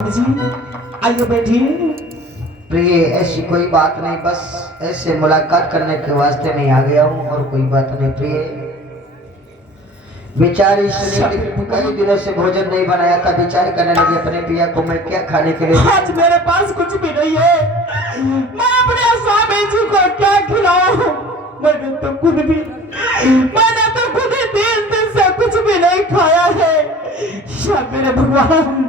जी आइए बैठिए। प्रिय ऐसी कोई बात नहीं, बस ऐसे मुलाकात करने के वास्ते नहीं आ गया हूँ और कोई बात नहीं। प्रिय बेचारी सुनीति कई दिनों से भोजन नहीं बनाया था, बेचारी करने लगी अपने पिया को मैं क्या खाने के लिए। आज मेरे पास कुछ भी नहीं है, मैं अपने स्वामी जी को क्या खिलाऊं? मैंने तो खुद ही 3 दिन से कुछ भी नहीं खाया है। या मेरे भगवान,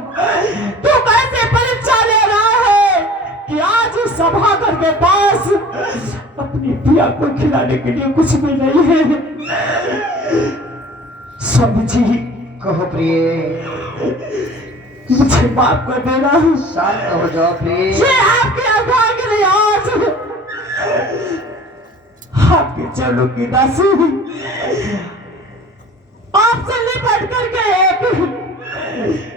तू कैसे परीक्षा ले रहा है कि आज इस सभागार के पास अपनी पिया को खिलाने के लिए कुछ भी नहीं है? स्वामी जी कहो प्रिय, मुझे माफ कर देना। शांत हो जाओ प्रिय। ये आपके आभार के लिए आज आपके चरणों की दासी आपसे लिपट करके एक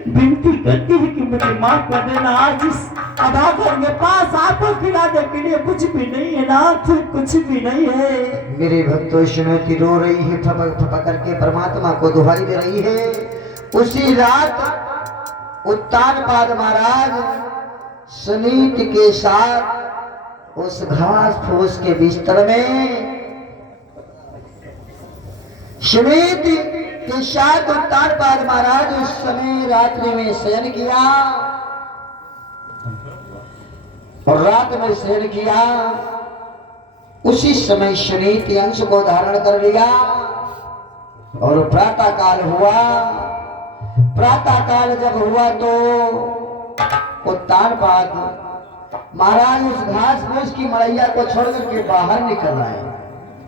विनती करती है कि मुझे माफ कर देना। आज इस अभागन के पास आपको खिलाने के लिए कुछ भी नहीं है, नाथ, कुछ भी नहीं है। मेरे भक्तों सुनीति रो रही है, फपक फपक करके परमात्मा को दुहाई दे रही है। उसी रात उत्तानपाद महाराज सुनीति के साथ उस घास फूस के बिस्तर में सुनीति के साथ उत्तानपाद महाराज उस समय रात्रि में शयन किया और रात में शयन किया। उसी समय सुनीति अंश को धारण कर लिया और प्रातः काल हुआ। प्रातः काल जब हुआ तो उत्तानपाद महाराज उस घास फूस की मड़ैया को छोड़ करके बाहर निकल आए।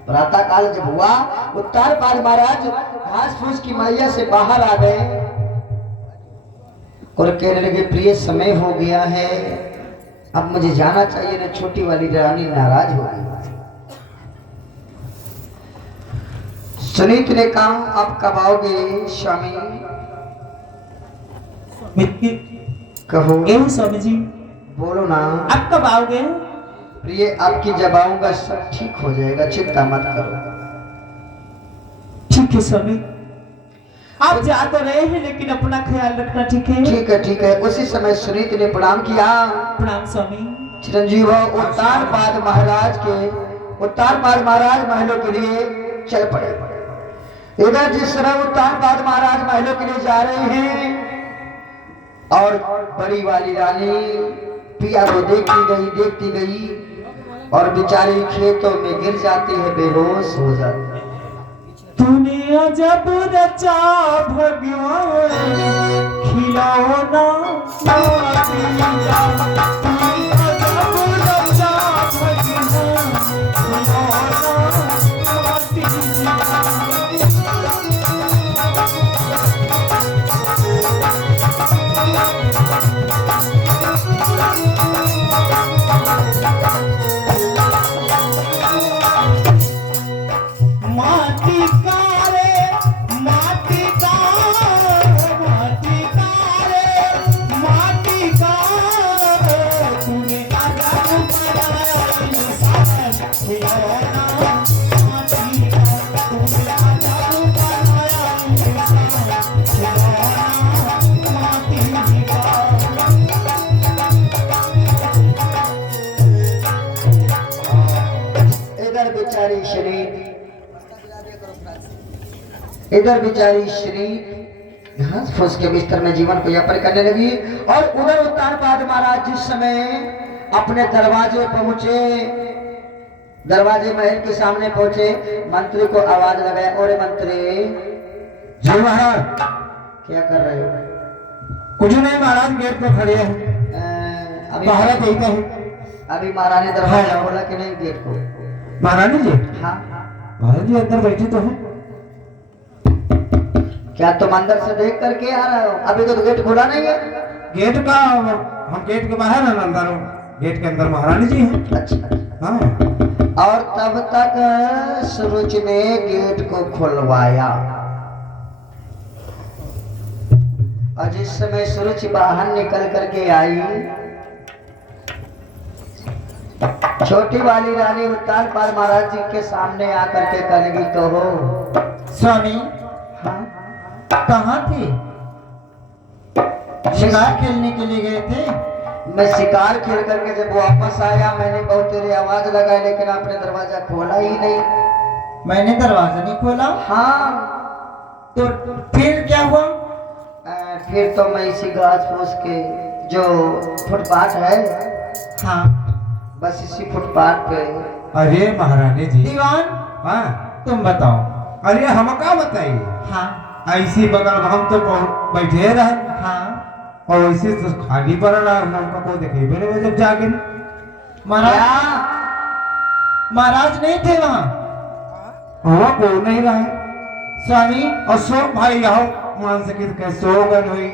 प्रातः काल जब हुआ, उत्तानपाद महाराज घास फूस की मड़ैया से बाहर आ गए और कहने लगे, प्रिय समय हो गया है, अब मुझे जाना चाहिए। ना छोटी वाली रानी नाराज हो गई। सुनीत ने कहा, अब कब आओगे स्वामी? कहो। स्वामी जी बोलो ना। अब कब आओगे? प्रिय आपकी जब आऊंगा सब ठीक हो जाएगा, चिंता मत करो। ठीक है स्वामी, आप जा तो रहे हैं लेकिन अपना ख्याल रखना, ठीक है? ठीक है ठीक है। उसी समय सुनीत ने प्रणाम किया। प्रणाम स्वामी। चिरंजीव उत्तानपाद महाराज महलों के लिए चल पड़े। इधर जिस तरह उत्तानपाद महाराज महलों के लिए जा रहे हैं और बड़ी वाली रानी पिया को देखती गई और बेचारी खेतों में गिर जाती है, बेहोश हो जाती है। तूने अजब रचा भगवान, खिलौना इधर बेचारी श्री घास फूस के बिस्तर में जीवन को यापन करने लगी और उधर उत्तानपाद महाराज जिस समय अपने दरवाजे पहुंचे, दरवाजे महल के सामने पहुंचे, मंत्री को आवाज लगाया, और मंत्री जी महाराज। क्या कर रहे हो? कुछ नहीं महाराज, गेट पे खड़े हैं। अभी महाराज देखा हूँ। अभी महारानी दरवाजा खोला कि नहीं गेट को? महारानी जी? हाँ महाराज जी अंदर बैठे तो हैं। क्या तुम अंदर से देख करके आ रहे हो? अभी तो गेट खुला नहीं है। गेट का हम गेट के बाहर हैं, अंदर गेट के अंदर महारानी जी हैं। अच्छा हाँ। और तब तक सुरुचि ने गेट को खुलवाया और जिस समय सुरुचि बाहर निकल करके आई, छोटी वाली रानी उत्तानपाद महाराज जी के सामने आकर के कहने लगी, कहो स्वामी हाँ कहाँ थे? शिकार खेलने के लिए गए थे। मैं शिकार खेल करके जब वापस आया मैंने बहुत तेरी आवाज लगाई लेकिन आपने दरवाजा खोला ही नहीं। मैंने दरवाजा नहीं खोला। हाँ तो फिर क्या हुआ? फिर तो मैं इसी घास फूस के जो फुटपाथ है, हाँ बस इसी फुटपाथ पे। अरे महारानी जी। दीवान हाँ तुम बताओ। अरे हम क्या बताइए, हाँ ऐसी बगल में हम तो बैठे रहे हाँ और वैसे तो खाली पड़ रहा हमका को देखे मेरे जब जाके महाराज महाराज नहीं थे वहाँ। वहाँ को नहीं रहे। स्वामी अशोक भाई यहाँ मान सके तो सो गए हुई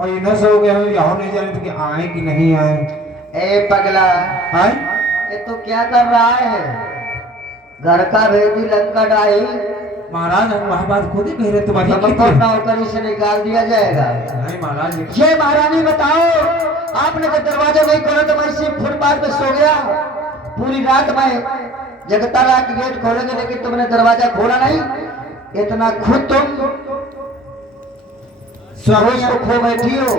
और इन्हें सो गए हुई यहाँ नहीं जाने तो कि आए कि नहीं आए। ए पगला, आए ये तो क्या कर रहा है? घर का भेदी लंका डाही, महाराज हम वह बात खुद ही कह रहे तुम्हारी सबको नौकरी से निकाल दिया जाएगा। नहीं महाराज ये महारानी बताओ, आपने तो दरवाजा नहीं खोला तो मैं सिर्फ फुटपाथ पे सो गया। पूरी रात में जगता रहा कि गेट खोलोगे लेकिन तुमने दरवाजा खोला नहीं। इतना खुद तुम स्वामी को खो बैठी हो।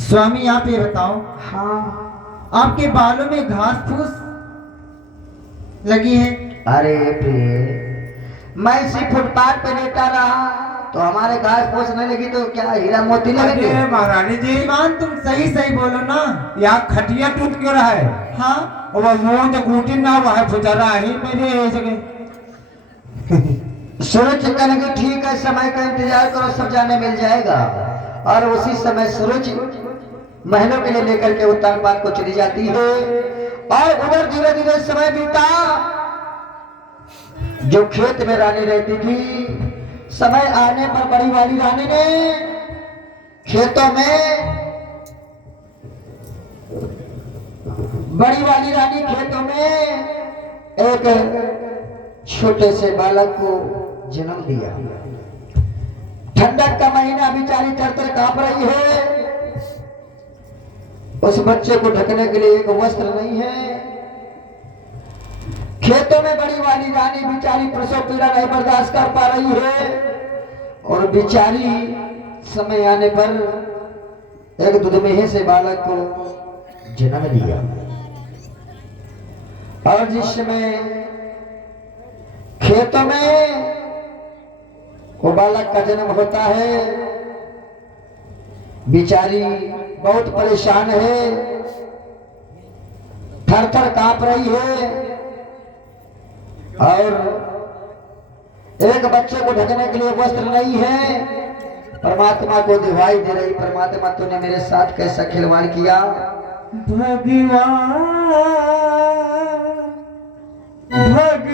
स्वामी आप ये बताओ, हाँ आपके बालों में घास फूस लगी है? अरे प्रिय, मैं इसी फुटपाथ पे लेटा रहा तो हमारे घास फूस नहीं लगी तो क्या हीरा मोती लगेंगे? अरे महारानी जी दीवान तुम सही सही बोलो ना। यहाँ खटिया टूट क्यों रहा है हाँ और वह मुंह तो कूटी ना वह फुचारा ही मेरे जगह। सूरज कहने की ठीक है, समय का इंतजार करो, सब जाने मिल जाएगा। और उसी समय सूरज महलों के लिए लेकर के उत्तानपाद को चली जाती है और उधर धीरे धीरे समय बीता। जो खेत में रानी रहती थी, समय आने पर बड़ी वाली रानी ने खेतों में एक छोटे से बालक को जन्म दिया। ठंडक का महीना, बेचारी थर-थर कांप रही है। उस बच्चे को ढकने के लिए एक वस्त्र नहीं है। खेतों में बड़ी वाली रानी बेचारी प्रसव पीड़ा नहीं बर्दाश्त कर पा रही है और बेचारी समय आने पर एक दुधमेह से बालक को जन्म दिया। और जिस समय खेतों में वो बालक का जन्म होता है, बेचारी बहुत परेशान है, थर-थर कांप रही है और एक बच्चे को ढकने के लिए वस्त्र नहीं है। परमात्मा को दिखाई दे रही, परमात्मा तूने मेरे साथ कैसा खिलवाड़ किया। भगवान भगवान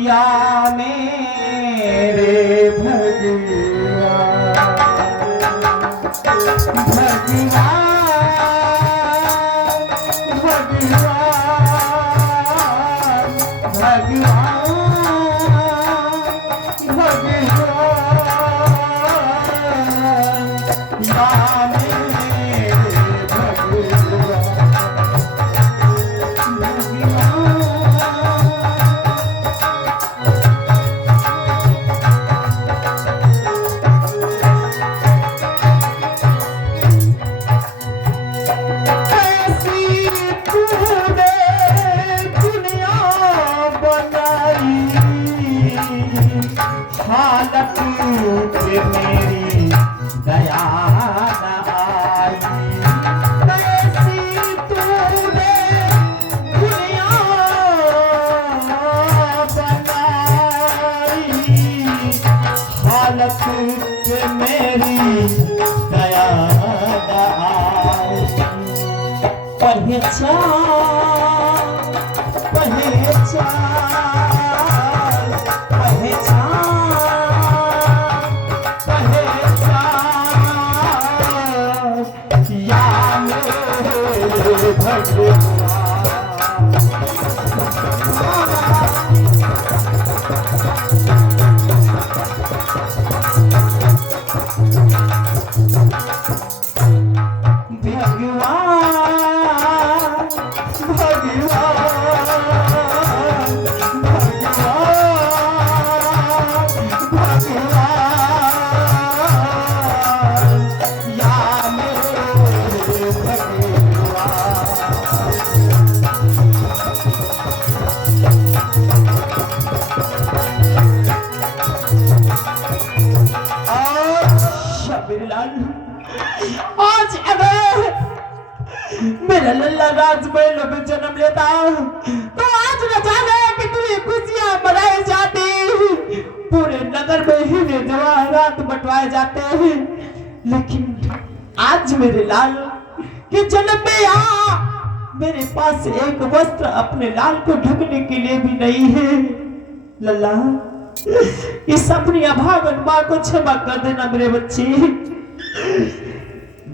या मेरे भगवान भगवान हालत पे मेरी दया न आई, कैसी तूने दुनिया बनाई। हालत पे मेरी दया न आई। पहचान पहचान भगवान आज अगर मेरा लल्ला राजमहल में जन्म लेता तो आज न जाने कितनी खुशियां मनाई जाती, पूरे नगर में हीरे जवाहरात बंटवाए जाते हैं। लेकिन आज मेरे लाल के जन्म में यहाँ मेरे पास एक वस्त्र अपने लाल को ढकने के लिए भी नहीं है। लल्ला, इस अपनी अभागन माँ को क्षमा कर देना मेरे बच्चे।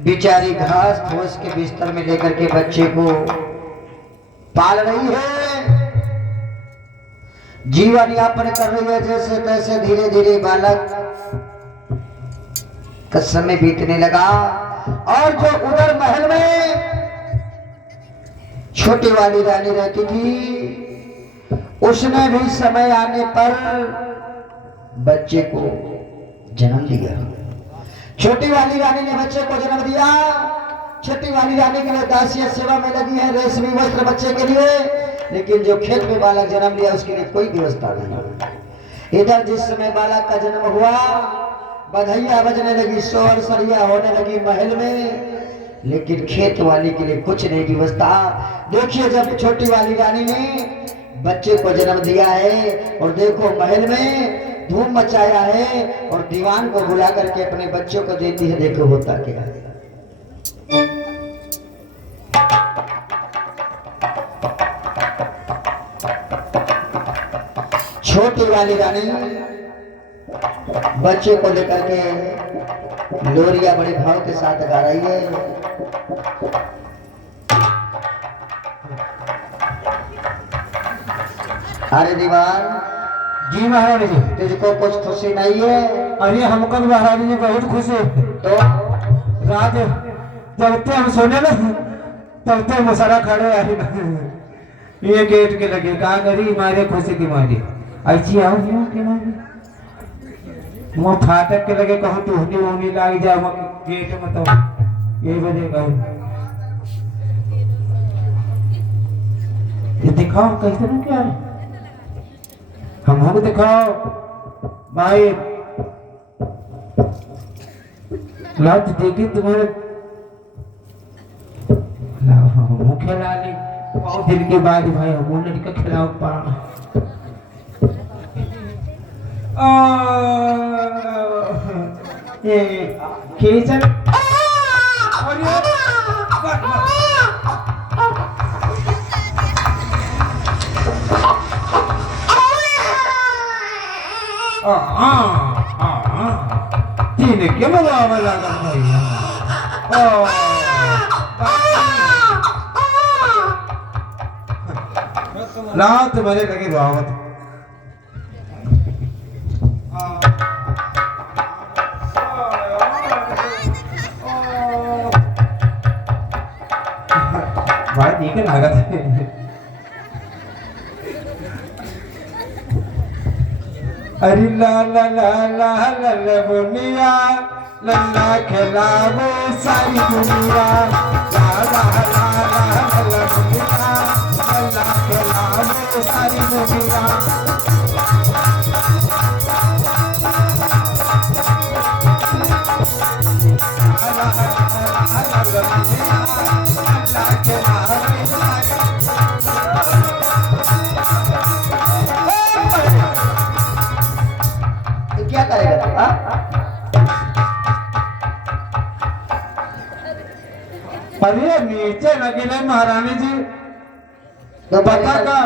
बेचारी घास फूस के बिस्तर में लेकर के बच्चे को पाल रही है, जीवन यापन कर रही है जैसे तैसे। धीरे धीरे बालक का समय बीतने लगा और जो उधर महल में छोटी वाली रानी रहती थी, उसने भी समय आने पर बच्चे को जन्म दिया। छोटी वाली रानी ने बच्चे को जन्म दिया। छोटी वाली रानी के लिए दासियां सेवा में लगी है, रेशमी वस्त्र बच्चे के लिए, लेकिन जो खेत में बालक जन्म लिया उसके लिए कोई व्यवस्था नहीं। इधर जिस समय बालक का जन्म हुआ, बधाइयां बजने लगी, शोर सरिया होने लगी महल में, लेकिन खेत वाली के लिए कुछ नहीं व्यवस्था। देखिए, जब छोटी वाली रानी ने बच्चे को जन्म दिया है और देखो महल में धूम मचाया है और दीवान को बुला करके अपने बच्चों को देती है, देखो होता क्या है। छोटी वाली रानी बच्चे को लेकर के लोरिया बड़े भाव के साथ गा रही है। अरे दीवान जी महारानी जी। तुझको कुछ खुशी नहीं है? अरे हमको तो महारानी जी बहुत खुश है। तो रात जब तक हम सोने ना तब तक मसाला खड़े आए ये गेट के लगे, कहा करी मारे खुशी की मारी ऐसी आओ के मारी वो फाटक के लगे, कहूँ टूहनी वूहनी लाग जाए गेट में, तो ये बजे कहूँ ये दिखाओ कैसे ना क्या हमको दिखाओ भाई। लाज देखी तुम्हारे मुख्य लाली बहुत दिन के बाद भाई हम लड़का खिलाओ पा ये केसर और ये तीन क्या मजा लगा भाई। लात मरे लगे रावत भाई ठीक है लागत है। अरे ला ला ला ला ला ला बुनिया लल्ला खिलावे सारी दुनिया, ला ला ला ला ला बुनिया लल्ला खिलावे सारी दुनिया। क्या करेगा? अरे नीचे लगे ना महारानी जी, तो पता का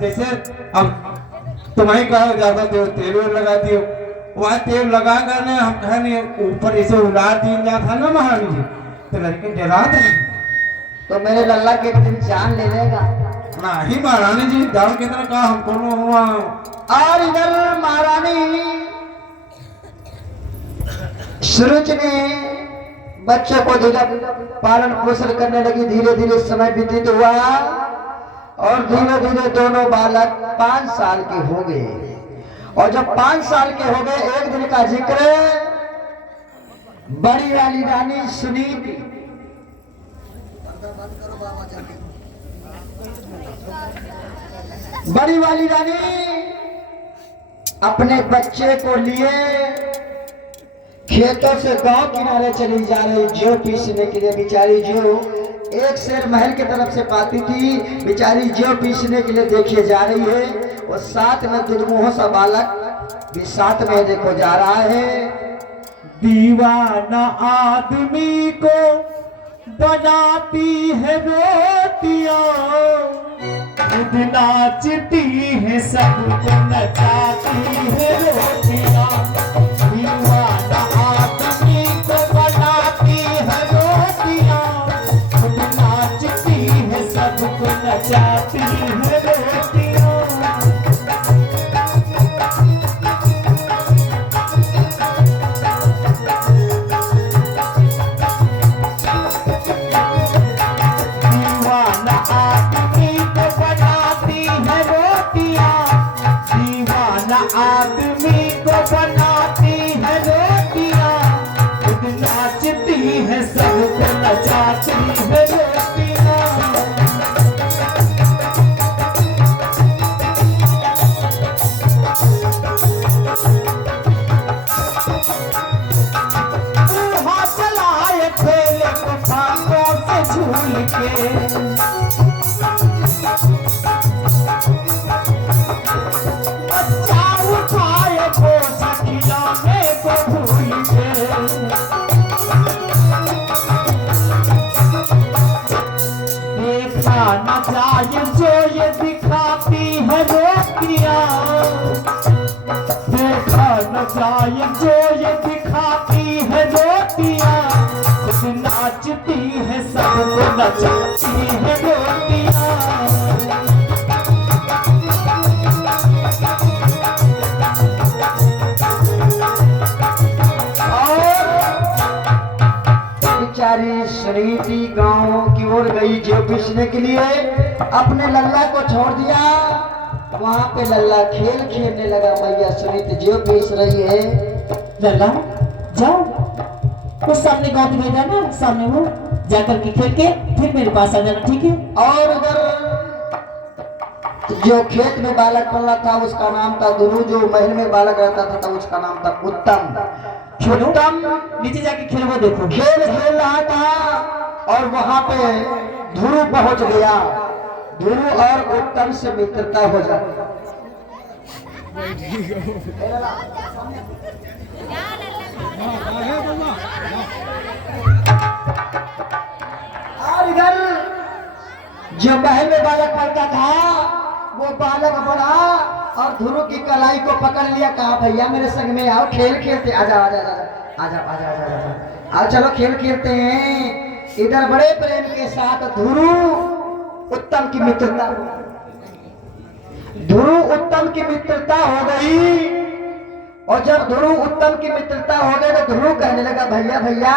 जैसे अब तुम्हें कहा ज्यादा तेल लगा दियो, वहाँ तेल लगा कर हम कहे ऊपर ऐसे उलाट दिन जा था ना महारानी जी, तो लड़के डरा थे। तो मेरे लल्ला के दिन जान ले लेगा। नहीं महारानी जी, जान की तरह कहा हमको हुआ। और इधर महारानी सूरज ने बच्चों को धीरे पालन पोषण करने लगी। धीरे धीरे समय व्यतीत हुआ और धीरे धीरे दोनों बालक 5 साल के हो गए और जब 5 साल के हो गए, एक दिन का जिक्र, बड़ी वाली रानी सुनीति बड़ी वाली रानी अपने बच्चे को लिए खेतों से गांव किनारे चली जा रही जो पीसने के लिए। बेचारी जो एक शेर महल की तरफ से पाती थी, बेचारी जो पीसने के लिए देखिए जा रही है, वो साथ में दुर्मोह सा बालक भी साथ में देखो जा रहा है। दीवाना आदमी को बनाती है रोटियां, खुद नाचती है सबको नचाती है रोटियां। दीवाना आदमी को बनाती है रोटियां, खुद नाचती है सबको नचाती है रोटियां। आदमी को बनाती है रोटियां, खुद नाचती है सबको नचाती है रोटियां। बूढ़ा चलाए ठेले को फांकों से झूल के, देखा न जाए जो ये दिखाती है रोटियां, देखा न जाए जो ये दिखाती है रोटियां, खुद नाचती है सबको नचाती है रोटियां। बेचारी सुनीति गांव की ओर गई जो पीसने के लिए, अपने लल्ला को छोड़ दिया। वहां पे लल्ला खेल खेलने लगा। मैया सुनीति जो पीस रही है। लल्ला जाओ, वो सामने गांव की मैदान है, सामने वो जाकर के खेल के फिर मेरे पास आ जाना, ठीक है? और उधर जो खेत में बालक पल रहा था उसका नाम था दुनू, जो महल में बालक रहता था उसका नाम था उत्तम। उत्तम नीचे जाके खेल देखो, खेल खेल रहा था और वहां पे ध्रुव पहुंच गया। ध्रुव और उत्तम से मित्रता हो जाती। और इधर जो महल में बालक पढ़ता था वो बालक बड़ा और ध्रुव की कलाई को पकड़ लिया। कहा भैया मेरे संग में आओ, खेल खेलते। आजा आजा आजा आजा आजा आजा आओ, चलो खेल खेलते हैं। इधर बड़े प्रेम के साथ ध्रुव उत्तम की मित्रता, ध्रुव उत्तम की मित्रता हो गई। और जब ध्रुव उत्तम की मित्रता हो गई तो ध्रुव कहने लगा भैया भैया